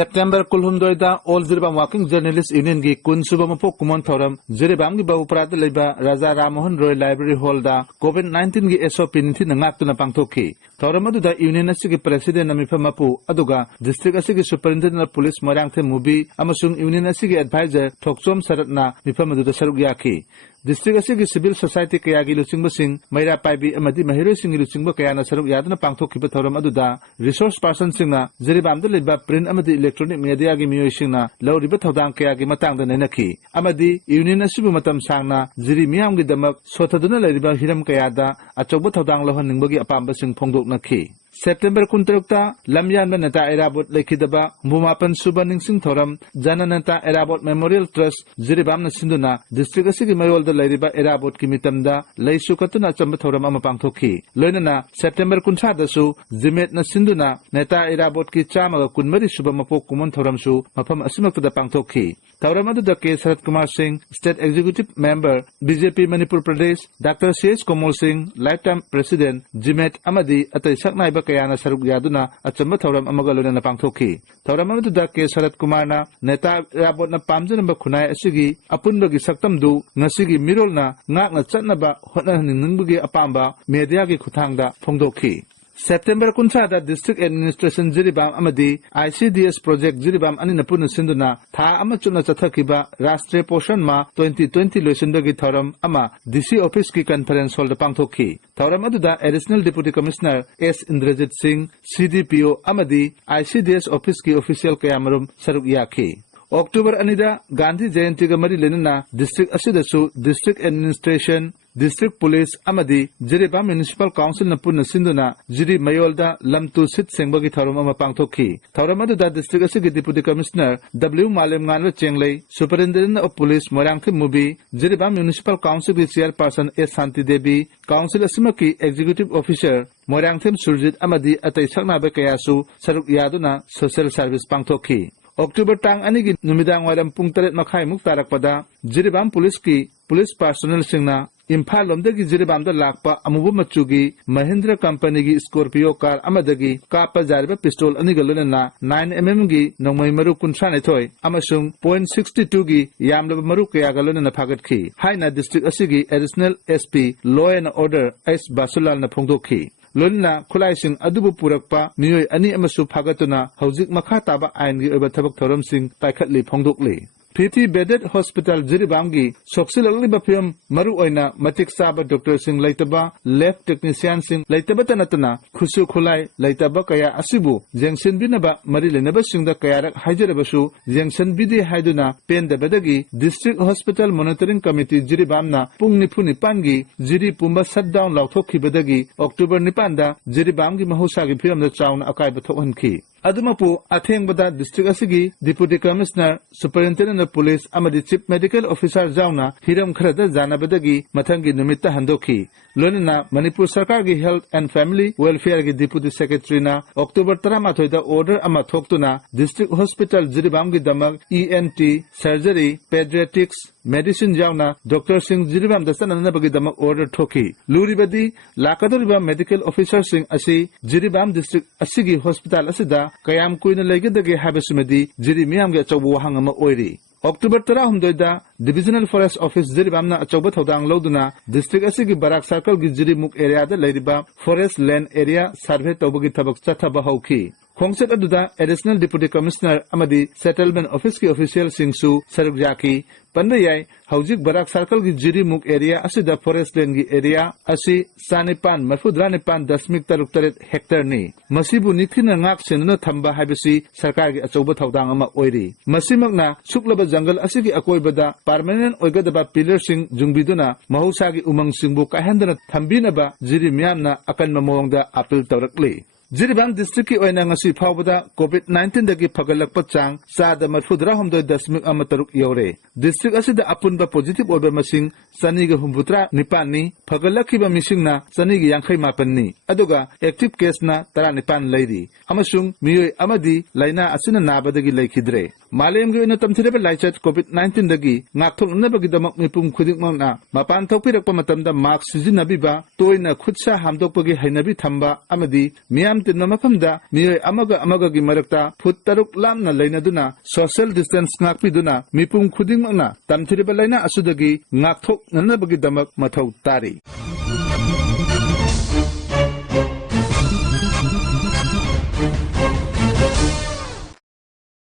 September kulhumdoida All Jiribam Working Journalist Union gi kunsuba mapok kumon thoram Jiribam gi bawuprada leba Raja Ramohan Roy Library Hall da COVID-19 gi SOP ninthi nangaktuna pangthokhi thoram aduda union asigi president amifamapu aduga district asigi superintendent of police Ngathem Mubi amasung union asigi advisor Thokchom Saratna mifam aduda saruk yakhi District asigi civil society kaya gi luchingba sing maira paibi amadi mahiro sing luchingba kaya na saruk yaduna pangthokhiba thoram aduda resource person singna Jiribam da leba print amadi electronic media gi miyo singna lawriba thodang kaya gi matangda nainakhi amadi union asibu matam sangna jiri miyam gi damak sothaduna leriba hiram kaya da achogba thodang lohan ningbagi apamba sing phongdoknakhi September 13 lamyan nata erabot lekhidaba bumapan suba ningsing thoram jananata erabot memorial trust Jiribam na sinduna district asigi mayol da leriba erabot ki mitamda leisu katuna chamba thoram ama pangthokhi loinana September 13 da su jimet na sinduna neta erabot ki chama ga kunmari suba mapok kumon thoram su mafam asimak da pangthokhi thoram adu da K Sarat Kumar Singh state executive member BJP Manipur Pradesh Dr CH Komal Singh lifetime president jimet amadi atai saknai kaya na saruk yaduna achamba thoram amaga loina pangthokhi thoram adu da K Sarat Kumar na neta erabot na pamjanaba khunai asigi apunbagi saktamdu ngasigi mirolna ngakna chatnaba hotna ningbagi apamba media gi khuthangda phongdokhi September 13 da district administration Jiribam amadi ICDS project Jiribam anina puna sinduna tha ama chuna chathakiba Rashtriya Poshan ma 2020 loisindagi thoram ama DC office ki conference hall da pangthokhi thoram aduda additional deputy commissioner S Indrajit Singh CDPO amadi ICDS office ki official kayamarum saruk yakhi October anida Gandhi Jayanti ga mari lenana district asidasu district administration District Police amadi Jiribam Municipal Council na punna sinduna Jiri Mayolda lamtu sit sengbagi thoram ama pangthokhi thoram adu da district asigi deputy commissioner W Malem Nganla Chenglei superintendent of police Ngathem Mubi Jiribam Municipal Council ki chairperson S Santi Devi council asimaki executive officer Ngathem Surjit amadi atai sakna ba kayasu saruk yaduna social service pangthokhi October tang anigi numidang waram pung 3 makhai muk tarakpada Jiribam police personnel singna Imphal lomdagi Jiribam da lakpa amubu machugi Mahindra company gi Scorpio car amadagi kapa jariba pistol anigalona 9mm gi nongmai maru kunthane thoi amasung .62 gi yamlaba maru kaya galona na phagatki haina district asigi additional SP law and order S Basulal na phongdokhi Lonna khulaising adubu purakpa miyoi ani amasu phagatuna hojik makha taba ain gi oba thabak thoram sing paikhatli phongdokli 50 bedded hospital Jiribam gi soksilali baphiam maru oina matik saba doctor sing laitaba lab technician sing laitaba tanatana khusu khulai laitaba kaya asibu jengsin binaba mari lenaba singda kayarak haijarabasu jengsin bidi haiduna pendabadagi district hospital monitoring committee Jiribam na pungni phuni pangi jiri pumba shutdown lauthokibadagi October 9 da Jiribam gi mahusa gi phiram da chaun akai bathokhanki Adumapu Athengbada district asigi deputy commissioner superintendent of police amadi chief medical officer jauna hiram kharada janabadagi mathangi numitta handokhi lonina Manipur Sarkar gi health and family welfare gi deputy secretary na October 13 da order ama thoktuna district hospital Jiribam gi damak ENT surgery pediatrics medicine jauna Dr Singh Jiribam da sanana bagi damak order thoki luribadi lakadoriba medical officer sing asi Jiribam district asigi hospital asida kayam kuina legedage habesumedi Jiri miyam ge chobu hangama oiri October 13 da Divisional Forest Office Jiribam na achauba thodang loduna district asigi Barak Circle gi Jiri muk area da leiriba forest land area survey tawbagi thabak chathaba hauki Khongset aduda additional deputy commissioner amadi settlement office ki official singsu saruk jaki pandayai hojik Barak Circle gi Jiri muk area asida forest land gi area asi sanipan mafudranipan dasmik taruk taret hectare ni masibu nikhina ngak senuna thamba habisi sarkar gi achauba thodang ama oiri masimakna suklaba jungle asigi akoibada permanent oigadaba pillar sing jungbiduna mahusa gi umang singbu kahendana thambinaba Jiri miyamna akan mamongda appeal tawrakli Jiribam district ki oina ngasi phawbada COVID-19 dagi phagalakpa chang sada marfudra homdoi dasmik amataruk yore district asida apunba positive oiba masing saniga humbutra nipani phagalakhiba misingna saniga yankhai mapanni aduga active case na 19 leiri amasung miyoi amadi laina asina nabadagi leikhidre malem gi oina tamthireba laichat COVID-19 dagi ngakthoknabagi damak mipum khudikmangna mapan thokpirakpa matamda mask sijinabiba toina khutsa hamdokpagi hainabi thamba amadi miyam मियम तिन मफमदा मियोय अमगा की मरकता फुट तरुक लामना लेनादुना social distance ngakpiduna mipum khudingmakna tamthiriba laina asudagi ngakthok nanabagi damak mathau tari